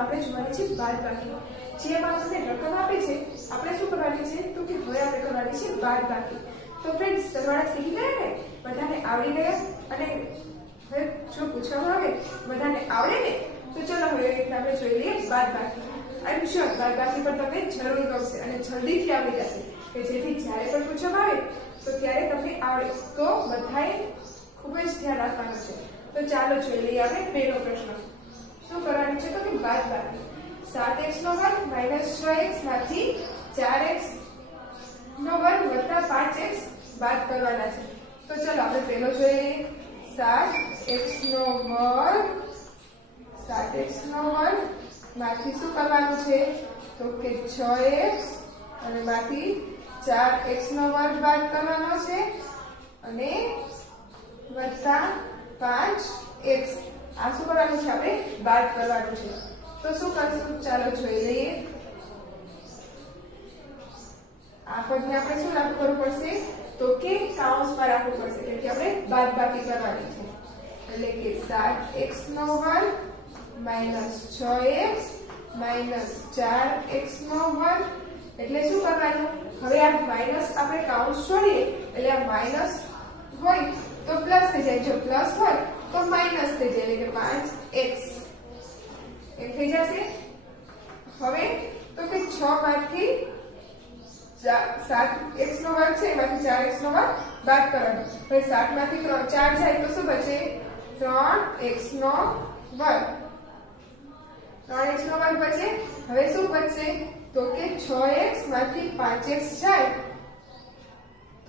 આપણે જોવાની છે બાદબાકી। જેમાં આપણને રકમ આપી છે આપણે શું કરવાની છે તો કે હવે આપણે કરવાની છે બાદબાકી। તો ફ્રેન્ડ્સ સરવાળા શીખી ગયા ને, બધાને આવડી ગયા? અને હવે જો પૂછવામાં આવે બધાને આવડે ને તો ચલો હવે આપણે જોઈ લઈએ બાદબાકી। આઈ એમ શ્યોર બાદબાકી પર તમને જરૂર ગમશે અને જલ્દીથી આવડી જશે કે જેથી જ્યારે પણ પૂછવામાં આવે તો ત્યારે તમને આવડે। તો બધાએ ખૂબ જ ધ્યાન રાખવાનું છે। તો ચાલો જોઈ લઈએ આપણે પહેલો પ્રશ્ન। શું કરવાનું છે તો કે બાદબાકી। 7x નો વર્ગ માઈનસ 6x માંથી 4x નો વર્ગ વત્તા 5x બાદ કરવાના છે। તો ચલો આપણે પહેલો જોઈ લઈએ। 7x નો વર્ગ માંથી શું કરવાનું છે તો કે 6x અને માંથી 4x નો વર્ગ બાદ કરવાનો છે અને વત્તા 5x આ શું કરવાનું છે આપણે બાદ કરવાનું છે। તો શું કરશું ચાલો જોઈ લઈએ। આ પદને આપણે શું લાગુ કરવું પડશે તો કે કાઉન્સમાં રાખવું પડશે કેમ કે આપણે બાદબાકી કરવાની છે। એટલે કે 7x નો વર્ગ માઈનસ 6x માઈનસ 4x નો વર્ગ એટલે શું કરવાનું હવે આ માઈનસ આપણે કાઉન્સ છોડીએ એટલે આ માઈનસ હોય તો પ્લસ થઈ જાય, જો પ્લસ હોય તો માઈનસ થઈ જાય એટલે કે 5x એ થઈ જશે। હવે તો કે 6 માંથી 7x નો વર્ગ છે એમાંથી 4x નો વર્ગ બાદ કરવાનો। હવે 7 માંથી 4 જાય તો શું બચે 3x નો વર્ગ 3x નો વર્ગ બચે। હવે શું બચશે તો કે 6x માંથી 5x જાય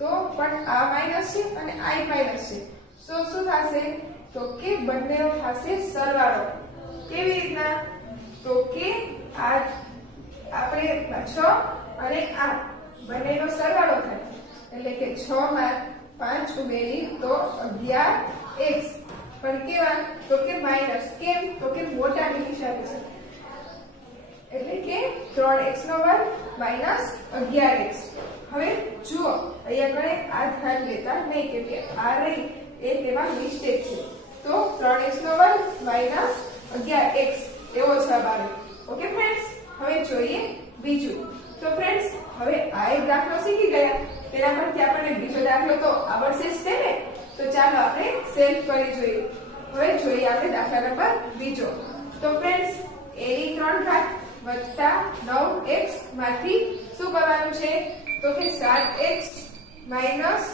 તો પણ આ માઈનસ છે અને આ માઈનસ છે તો શું થશે તો કે બંનેનો થશે સરવાળો। કેવી રીતના તો કે આ આપણે 6 અને આ બંનેનો સરવાળો થાય એટલે કે 6 માં 5 ઉમેરી તો 11x પણ કેવા તો કે માઈનસ। કેમ તો કે મોટાની નિશાની છે એટલે કે 3x નો વર્ગ માઈનસ 11x। હવે જુઓ અહીંયા ગણે આ ધ્યાન લેતા નહીં કેમ કે આ રહી એ તેમાં મિસ્ટેક છે। તો 3x નો વર્ગ માઈનસ 11x એવો જવાબ આવે। ઓકે ફ્રેન્ડ્સ, હવે જોઈએ બીજું। તો ફ્રેન્ડ્સ હવે આ એક દાખલો શીખી ગયા તેના પરથી આપણને બીજો દાખલો તો આવડશે જ છે ને। તો ચાલો આપણે સેલ્ફ કરી જોઈએ। હવે જોઈએ આપણે દાખલા નંબર બીજો। તો ફ્રેન્ડ્સ a ની 3 ઘાત વત્તા 9x માંથી શું કરવાનું છે તો કે 7x માઈનસ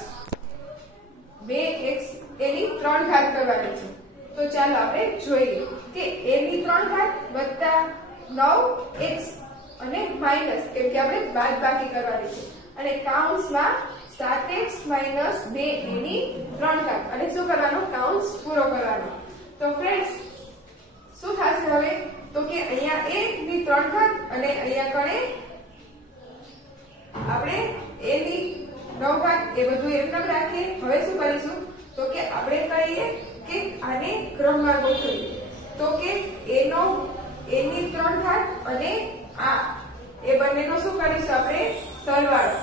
2x a ની 3 ઘાત કરવાની છે। તો ચાલો આપણે જોઈએ કે a ની 3 ઘાત વત્તા 9x અને માઈનસ કેમ કે આપણે બાદબાકી કરવાની છે અને કાઉન્સમાં 7x માઈનસ 2a ની 3 ઘાત અને શું કરવાનું કાઉન્સ પૂરો કરવાનો। તો ફ્રેન્ડ્સ શું થશે હવે તો કે અહીંયા a ની 3 ઘાત અને અહીંયા કણે આપણે a ની 9 ઘાત એ બધું એમ જ રાખીએ। હવે શું કરીશું તો કે આપણે કહીએ કે આને ક્રમમાં ગોઠવીએ। તો કે a ની 3 ઘાત અને આ એ બંનેનો શું કરીશું આપણે સરવાળો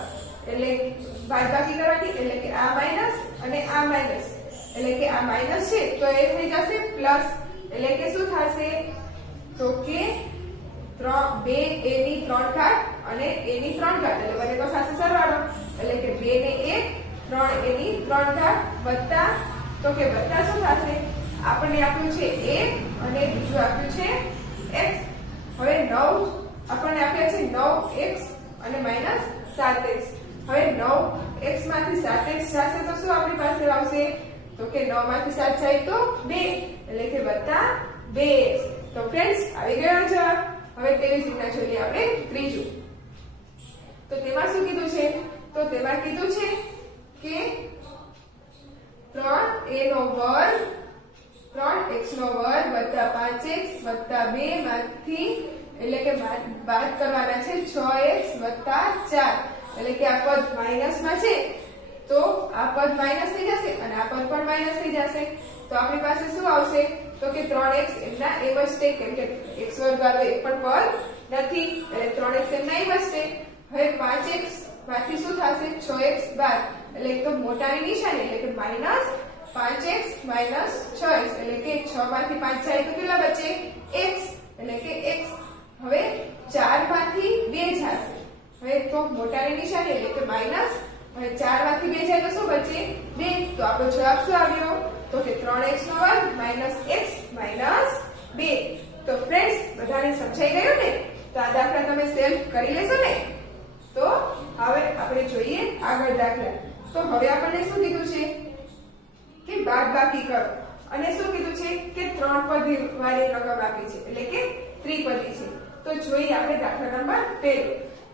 એટલે બાદબાકી કરવાની એટલે કે આ માઈનસ અને આ માઈનસ એટલે કે આ માઈનસ છે તો એ થઈ જશે પ્લસ એટલે કે શું થશે તો કે 2a ની 3 ઘાત અને a ની 3 ઘાત એટલે બંનેનો થશે સરવાળો એટલે કે 2 ને 1 3a ની 3 ઘાત વત્તા તો કે વત્તા શું થશે આપણને આપ્યું છે 1 અને બીજું આપ્યું છે x। હવે 9 આપણને આપ્યા છે 9x અને માઈનસ 7x। હવે 9x માંથી 7x જશે તો શું આપણી પાસે આવશે તો કે 9 માંથી 7 જાય તો 2 એટલે કે વત્તા 2x। તો ફ્રેન્ડ્સ આવી ગયો જવાબ। હવે તેવી જ રીતના જોઈએ આપણે ત્રીજું। તો તેમાં શું કીધું છે તો તેમાં કીધું છે કે 3a નો વર્ગ 3x નો વર્ગ વત્તા 5x વત્તા 2 માંથી એટલે કે બાદ કરવાના છે 6x વત્તા 4 એટલે કે આ પદ માઈનસ માં છે તો આ પદ માઈનસ થઈ જશે અને આ પદ પણ માઈનસ થઈ જશે। તો આપણી પાસે શું આવશે તો કે 3x એમના એમ જ છે કેમ કે x વર્ગ વાળો એક પણ પદ નથી એટલે 3x એમના એમ જ છે। હવે 5x માંથી શું થશે 6x બાદ એટલે એકદમ મોટાની નિશાની એટલે કે માઈનસ 5x માઈનસ 6x એટલે કે 6 માંથી 5 જાય તો કેટલા બચે x એટલે કે x. હવે 4 માંથી 2 જશે. હવે તો મોટાની નિશાની એટલે કે માઈનસ. હવે 4 માંથી 2 જાય તો શું બચે? 2. તો આપણો જવાબ શું આવ્યો? તો કે 3x નો વર્ગ માઈનસ x માઈનસ 2. તો ફ્રેન્ડ્સ બધાને સમજાઈ ગયું ને? તો આ દાખલા તમે સેલ્ફ કરી લેશો ને? તો હવે આપણે જોઈએ આગળ દાખલા. તો હવે આપણને શું કીધું છે કે બાદબાકી કરો, અને શું કીધું છે કે 3 પદી વાળી રકમ આપી છે એટલે કે ત્રિપદી છે. તો જોઈએ આપણે દાખલા નંબર 1.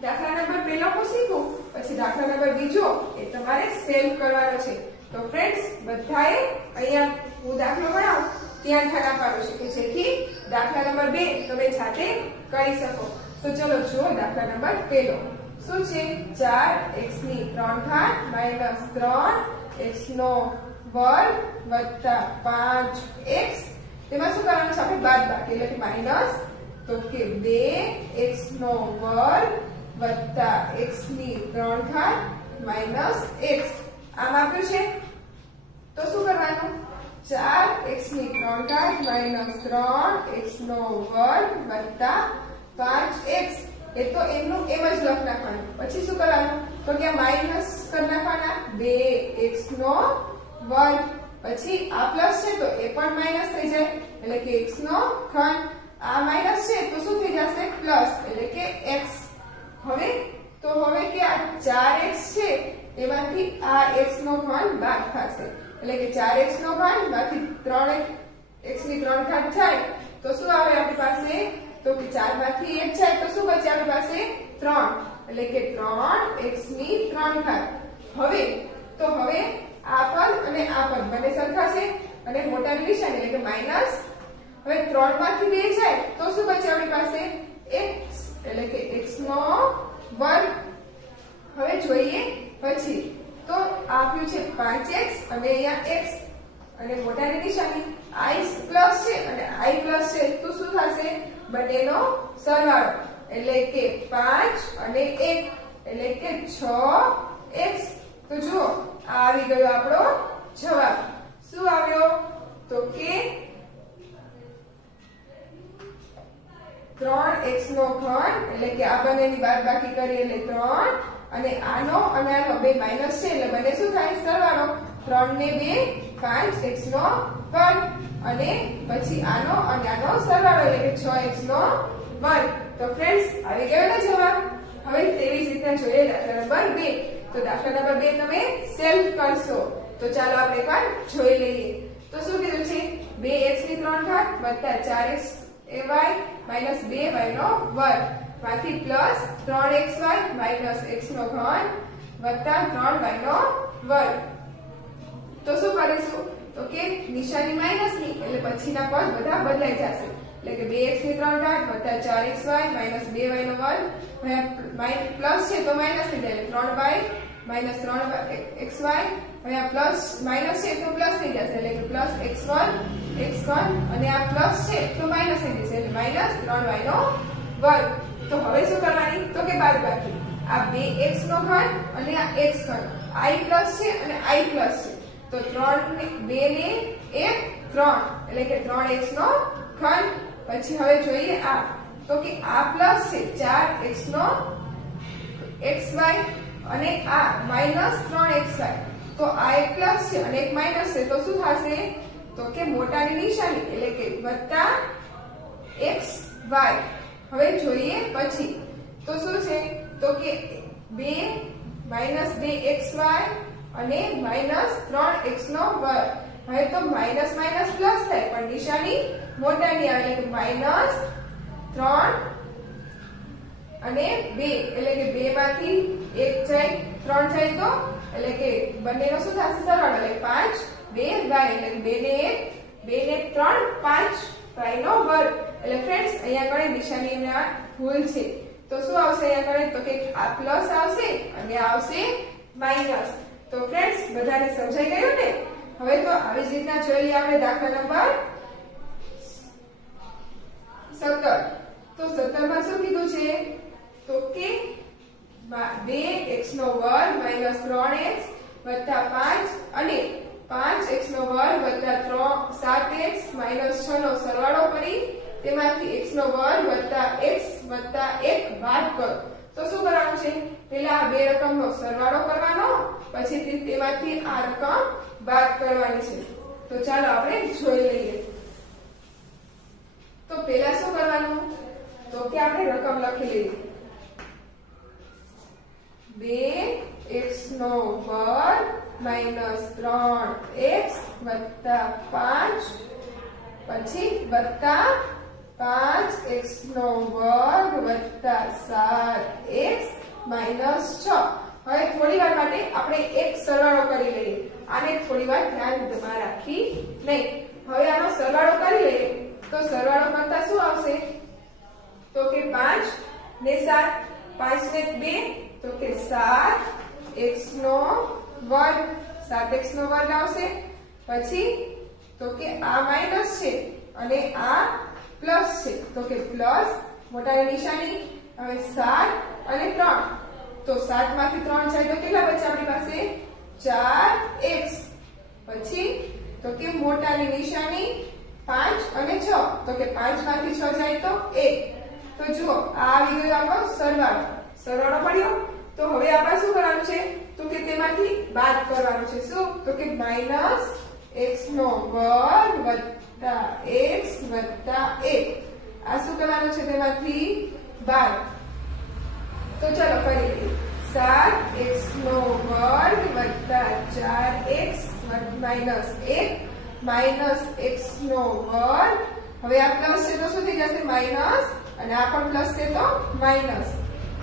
દાખલા નંબર 1 હું શીખું, પછી દાખલા નંબર 2 એ તમારે સેલ્ફ કરવાનો છે. તો ફ્રેન્ડ્સ બધાએ અહીંયા હું દાખલો બનાવું ત્યાં ધ્યાન આપવાનું છે કે જેથી દાખલા નંબર 2 તમે જાતે કરી શકો. તો ચલો જુઓ દાખલા નંબર 1. શું છે? 4x ની 3 ઘાત માઈનસ 3x નો વર્ગ વત્તા 5x. તેમાં શું કરવાનું છે? આપણે બાદબાકી એટલે કે માઈનસ. તો કે 2x નો વર્ગ વત્તા x ની 3 ઘાત માઈનસ x. આમ આપ્યું છે તો શું કરવાનું? 4x ની 3 ઘાત માઈનસ 3x નો વર્ગ વત્તા 5x. એ તો એમનું એમ જ લખ નાખવાનું. પછી શું કરવાનું? તો કે માઈનસ કરી નાખવાના 2x નો વર્ગ. પછી આ પ્લસ છે તો એ પણ માઈનસ થઈ જાય એટલે કે x નો ઘન. આ માઈનસ છે તો શું થઈ જશે? પ્લસ એટલે કે x. હવે કે આ 4x છે એમાંથી આ x નો ઘન બાદ થશે એટલે કે 4x નો ઘન માંથી 3x ની 3 ઘાત જાય તો શું આવે આપણી પાસે? તો કે 4 માંથી 1 જાય તો શું બચે આપણી પાસે? 3 એટલે કે 3x ની 3 ઘાત. હવે આ પદ અને આ પદ બંને સરખા છે અને મોટાની નિશાની એટલે કે માઈનસ. હવે 3 માંથી 2 જાય તો શું બચે આપણી પાસે? x એટલે કે x નો વર્ગ. હવે જોઈએ પછી તો આપ્યું છે 5x અને અહીંયા x અને મોટાની નિશાની i પ્લસ છે અને i પ્લસ છે તો શું થશે? બંનેનો સરવાળો એટલે કે 5 અને 1 એટલે કે 6x. તો જુઓ આ આવી ગયો આપણો જવાબ. શું આવ્યો? તો કે 3x નો ઘન એટલે કે આ બંનેની બાદબાકી કરીએ એટલે 3 અને આનો બે માઈનસ છે એટલે બંને શું થાય? સરવાળો. 3 ને 2 5x નો વર્ગ અને પછી આનો અને આનો સરવાળો એટલે કે 6x નો વર્ગ. તો ફ્રેન્ડ્સ આવી ગયો ને જવાબ. હવે તેવી જ રીતના જોઈએ દાખલા નંબર 2. તો દાખલા નંબર 2 તમે સેલ્ફ કરશો. તો ચાલો આપણે એકવાર જોઈ લઈએ. તો શું કીધું છે? 2x ની 3 ઘાત વત્તા 4x ay માઈનસ 2y નો વર્ગ માંથી પ્લસ 3xy માઈનસ x નો ઘન વત્તા 3y નો વર્ગ. તો શું કરીશું? તો કે નિશાની માઈનસ ની એટલે પછીના પદ બધા બદલાઈ જશે એટલે કે 2x ની 3 ઘાત વત્તા 4xy માઈનસ 2y નો વર્ગ. પ્લસ છે તો માઈનસ થઈ જાય એટલે 3y માઈનસ 3xy. હવે આ પ્લસ માઈનસ છે તો પ્લસ થઈ જશે એટલે કે પ્લસ x વર્ગ x ઘન અને આ પ્લસ છે તો માઈનસ થઈ જશે એટલે માઈનસ 3y નો વર્ગ. તો હવે શું કરવાની? તો કે બાદબાકી. આ 2x નો ઘન અને આ x ઘન i પ્લસ છે અને i પ્લસ છે તો 2 ને 1 3 એટલે કે 3x નો ઘન. પછી હવે જોઈએ આ તો કે આ પ્લસ છે 4x નો xy અને આ માઈનસ 3xy. તો આ એક પ્લસ છે અને એક માઈનસ છે તો શું થશે? તો કે મોટાની નિશાની એટલે કે વત્તા xy. હવે જોઈએ પછી તો શું છે? તો કે 2 માઈનસ 2xy અને માઈનસ 3x નો વર્ગ. હવે તો માઈનસ માઈનસ પ્લસ થાય પણ નિશાની મોટાની આવે એટલે કે માઈનસ 3 અને 2 એટલે કે 2 માંથી 1 જાય 3 જાય તો એટલે કે બંનેનો શું થશે? સરવાળો એટલે 5 2y એટલે કે 2 ને 3 5y નો વર્ગ. એટલે ફ્રેન્ડ્સ અહીંયા આગળ નિશાનીમાં ભૂલ છે તો શું આવશે અહીંયા આગળ? તો કે આ પ્લસ આવશે અને આવશે માઈનસ. તો ફ્રેન્ડ્સ બધાને સમજાઈ ગયું ને? હવે તો આવી જ રીતના જોઈ લઈએ આપણે દાખલા નંબર 17. તો 17 માં શું કીધું છે? તો કે 2x નો વર્ગ માઈનસ 3x વત્તા 5 અને 5x નો વર્ગ વત્તા 7x માઈનસ 6 નો સરવાળો કરી તેમાંથી x નો વર્ગ વત્તા x વત્તા 1 બાદ કરો. તો શું કરવાનું છે? પહેલા આ બે રકમનો સરવાળો કરવાનો, પછી તેમાંથી આ રકમ બાદ કરવાની છે. તો ચાલો આપણે જોઈ લઈએ. તો પહેલા શું કરવાનું? તો કે આપણે રકમ લખી લઈએ. 2x નો વર્ગ માઈનસ 3x વત્તા 5 પછી વત્તા 5x નો વર્ગ વત્તા 7x માઈનસ 6. હવે થોડી વાર માટે આપણે એક સરવાળો કરી લઈએ. આને થોડી વાર ધ્યાનમાં રાખી નહીં. હવે આનો સરવાળો કરી લઈએ. તો સરવાળો કરતા શું આવશે? તો કે 5 ને 7, 5 ને 2, તો કે 7x નો વર્ગ, 7x નો વર્ગ આવશે. પછી તો કે આ માઈનસ છે અને આ પ્લસ છે, તો કે પ્લસ મોટાની નિશાની. હવે 7 અને 3, તો 7 માંથી 3 જાય તો કેટલા બચે આપણી પાસે? 4x. પછી તો કે મોટાની નિશાની 5 અને 6, તો કે 5 માંથી 6 જાય તો 1. તો જુઓ આ આવી ગયો આપણો સરવાળો. સરવાળો પડ્યો. તો હવે આપણે શું કરવાનું છે? તો કે તેમાંથી બાદ કરવાનું છે. શું? તો કે માઈનસ x નો વર્ગ વત્તા x વત્તા 1. આ શું કરવાનું છે? તેમાંથી બાદ. તો ચાલો કરી લઈએ. 7x નો વર્ગ વત્તા 4x માઈનસ 1 માઈનસ x નો વર્ગ. હવે આ પ્લસ છે તો શું થઈ જશે? માઈનસ. અને આ પણ પ્લસ છે તો માઈનસ.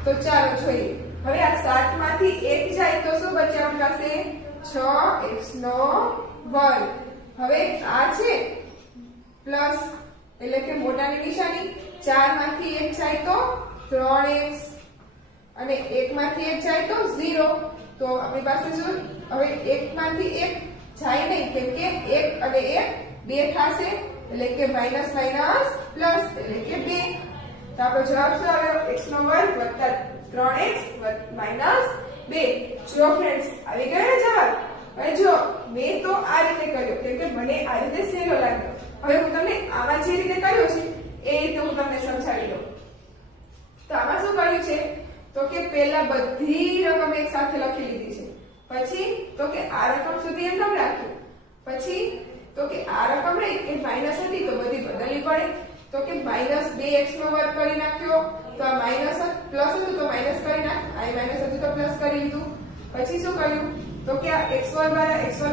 તો ચાલો જોઈએ. હવે આ 7 માંથી 1 જાય તો શું બચે આપણી પાસે? 6x નો વર્ગ. હવે આ છે પ્લસ એટલે કે મોટાની નિશાની. 4 માંથી 1 જાય તો 3x અને 1 માંથી 1 જાય તો 0. તો આપણી પાસે શું? હવે 1 માંથી 1 જાય નહીં, કેમ કે 1 અને 1 2 થશે, એટલે કે માઈનસ માઈનસ પ્લસ એટલે કે 2. તો આપણો જવાબ શું આવ્યો? x નો વર્ગ વત્તા 3x માઈનસ 2. જો ફ્રેન્ડ્સ આવી ગયો ને જવાબ. હવે જો મેં તો આ રીતે કર્યો કેમ કે મને આ રીતે સહેલો લાગ્યો. હવે હું તમને આમાં જે રીતે કર્યો છે એ રીતે હું તમને સમજાવી દઉં. તો આમાં શું કર્યું છે? તો કે પહેલા બધી રકમ એક સાથે લખી લીધી છે. પછી તો કે આ રકમ સુધી એમ રાખ્યું. પછી તો કે આ રકમ રહી એ માઈનસ હતી તો બધી બદલવી પડે. તો કે માઈનસ 2x નો વર્ગ કરી નાખ્યો. તો આ માઈનસ પ્લસ હતું તો માઈનસ કરી નાખ. આ માઈનસ હતું તો પ્લસ કરી લીધું. પછી શું કર્યું? તો કે આ x વર્ગ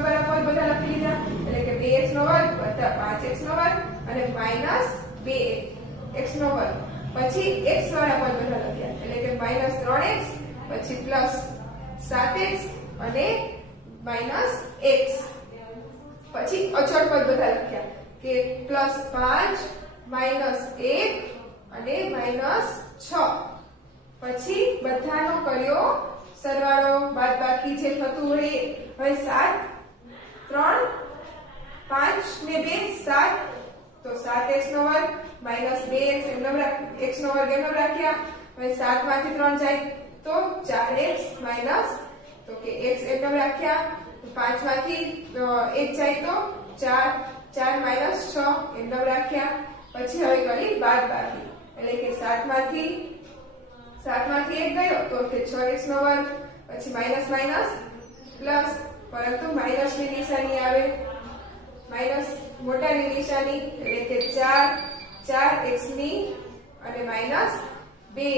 બરાબર બધા લખી લીધા. એટલે કે 2x નો વર્ગ વત્તા 5x નો વર્ગ અને માઈનસ 2x નો વર્ગ. પછી x વાળા પદ બધા લખ્યા. એટલે કે માઈનસ 3x પછી પ્લસ 7x અને માઈનસ x. પછી અચળ પદ બધા લખ્યા કે પ્લસ 5 માઈનસ 1 અને માઈનસ 6. પછી બધાનો કર્યો સરવાળો બાદબાકી જે થતું હોય. હવે 7 3 5 ને 2 7, તો 7x નો વર્ગ માઈનસ 2x x નો વર્ગ એમનો રાખ્યા. હવે 7 માંથી 3 જાય તો 4x માઈનસ તો કે x એમનો રાખ્યા. 5 માંથી 1 જાય તો 4 માઈનસ 6 એમનો રાખ્યા. પછી હવે કરી બાદબાકી એટલે કે 7 માંથી 1 ગયો તો કે 6x નો વર્ગ. પછી માઈનસ માઈનસ પ્લસ, પરંતુ માઈનસ ની નિશાની આવે. માઈનસ મોટાની નિશાની એટલે કે 4x ની અને માઈનસ 2.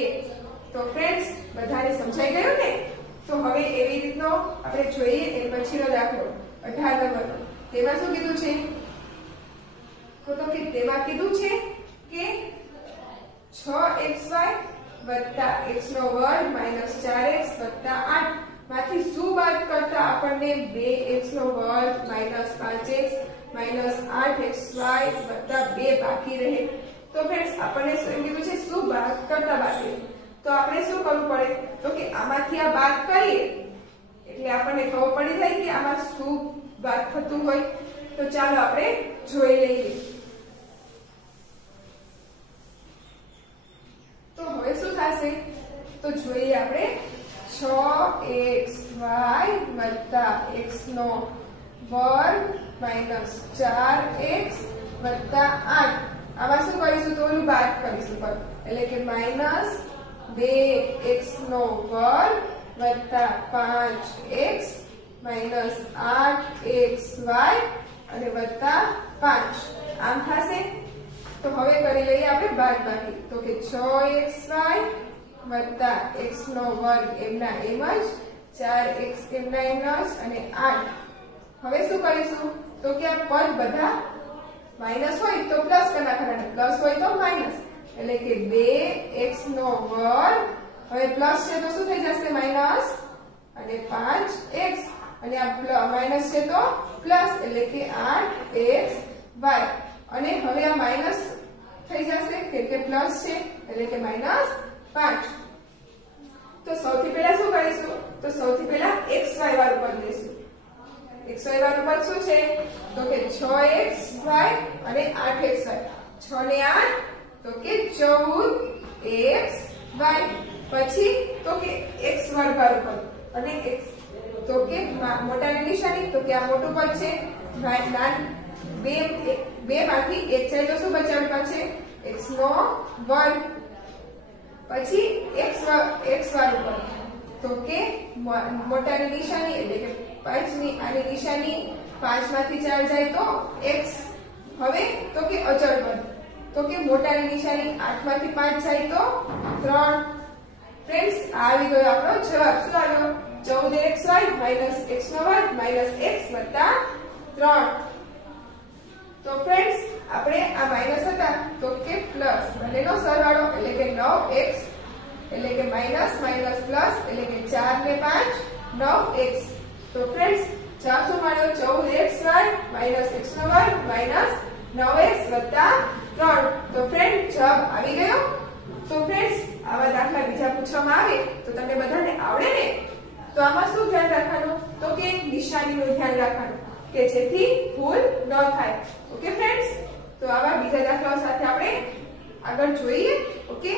તો ફ્રેન્ડ્સ બધાને સમજાઈ ગયું ને? તો હવે એવી રીતનો આપણે જોઈએ એ પછીનો દાખલો 18 નંબર. તેમાં શું કીધું છે? તો કે તેમાં કીધું છે કે 6xy વત્તા x નો વર્ગ માઈનસ 4x વત્તા 8 માંથી શું બાદ કરતા આપણને 2x નો વર્ગ માઈનસ 5x માઈનસ 8xy વત્તા 2 બાકી રહે. તો ફ્રેન્ડ્સ આપણને શું કીધું છે? શું બાદ કરતા બાકી. તો આપણે શું કરવું પડે? તો કે આમાંથી આ બાદ કરીએ એટલે આપણને ખબર પડી જાય કે આમાં શું બાદ થતું હોય. તો ચાલો આપણે જોઈ લઈએ. તો હવે શું થશે? તો જોઈએ આપણે 6xy વત્તા x નો વર્ગ માઈનસ 4x વત્તા 8 આમાં શું કરીશું તો ઓલું બાદ કરીશું પર એટલે કે માઈનસ 2x નો વર્ગ વત્તા 5x માઈનસ 8xy અને વત્તા 5 આમ થશે। તો હવે કરી લઈએ આપણે બાદબાકી તો કે 6xy વત્તા x નો વર્ગ એમના એમ જ 4x એમના એમ જ અને 8 હવે શું કરીશું તો કે આ પદ બધા માઈનસ હોય તો પ્લસ કરી નાખવાના પ્લસ હોય તો માઈનસ એટલે કે 2x નો વર્ગ હવે પ્લસ છે તો શું થઈ જશે માઈનસ અને 5x અને આ માઈનસ છે તો પ્લસ એટલે કે 8xy અને હવે આ માઈનસ થઈ જશે કેમ કે પ્લસ છે એટલે કે માઈનસ 5 તો સૌથી પહેલા શું કરીશું તો સૌથી પહેલા xy વાળું પદ લઈશું xy વાળું પદ શું છે તો કે 6xy અને 8xy 6 ને 8 તો કે 14xy પછી તો કે x વર્ગ વાળું પદ અને x તો કે મોટાની નિશાની તો કે આ મોટું પદ છે બે માંથી એક જાય તો શું બચે આપણી પાસે x નો વર્ગ પછી x વાળું પદ તો કે મોટાની નિશાની એટલે કે 5 ની આની નિશાની 5 માંથી 4 જાય તો x હવે તો કે અચળ પદ તો કે મોટાની નિશાની 8 માંથી 5 જાય તો 3 ફ્રેન્ડ્સ આવી ગયો આપણો જવાબ શું આવ્યો 14xy માઈનસ x નો વર્ગ માઈનસ x વત્તા 3 તો ફ્રેન્ડ્સ આપણે આ માઈનસ હતા તો કે પ્લસ બંનેનો સરવાળો એટલે કે 9x એટલે કે માઈનસ માઈનસ પ્લસ એટલે કે 4 ને 5 9x તો ફ્રેન્ડ્સ જવાબ શું મળ્યો 14xy માઈનસ x નો વર્ગ માઈનસ 9x વત્તા 3 તો ફ્રેન્ડ જવાબ આવી ગયો તો ફ્રેન્ડ્સ આવા દાખલા બીજા પૂછવામાં આવે તો તમને બધાને આવડે ને તો આમાં શું ધ્યાન રાખવાનું તો કે નિશાનીનું ધ્યાન રાખવાનું કે જેથી ભૂલ ન થાય ઓકે ફ્રેન્ડ્સ તો આવા બીજા દાખલાઓ સાથે આપણે આગળ જોઈએ ઓકે